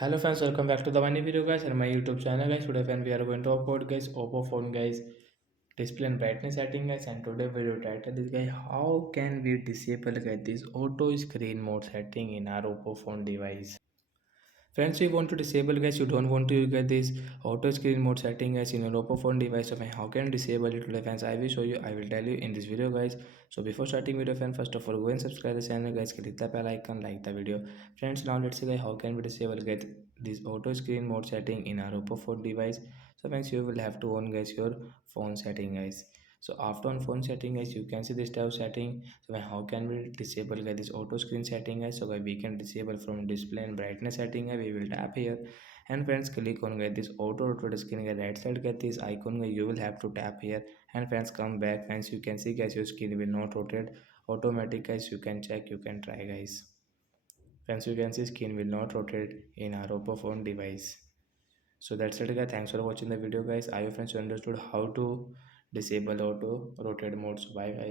Hello friends, welcome back to the one new video guys and my YouTube channel guys. Today friend we are going to upload guys Oppo phone guys display and brightness setting guys, and today video title is guys how can we disable guys this auto screen mode setting in our Oppo phone device. Friends, we want to disable guys. You don't want to get this auto screen mode setting guys in your Oppo phone device. So how can you disable it today, friends? I will show you. I will tell you in this video, guys. So before starting video, friends, first of all, go and subscribe the channel, guys. Click the bell icon, like the video, friends. Now let's see guys, how can we disable get this auto screen mode setting in our Oppo phone device. So friends, you will have to on guys your phone setting, guys. So after on phone setting guys, you can see this tab setting. So how can we disable guys this auto screen setting guys? So guys, we can disable from display and brightness setting guys. We will tap here, and friends, click on guys this auto rotate screen guys. Right side get this icon guys, you will have to tap here, and friends, come back. Friends, you can see guys your screen will not rotate automatic guys. You can check, you can try guys. Friends, you can see screen will not rotate in our Oppo phone device. So that's it guys, thanks for watching the video guys. I hope friends you understood how to disable auto rotate mode. So bye guys.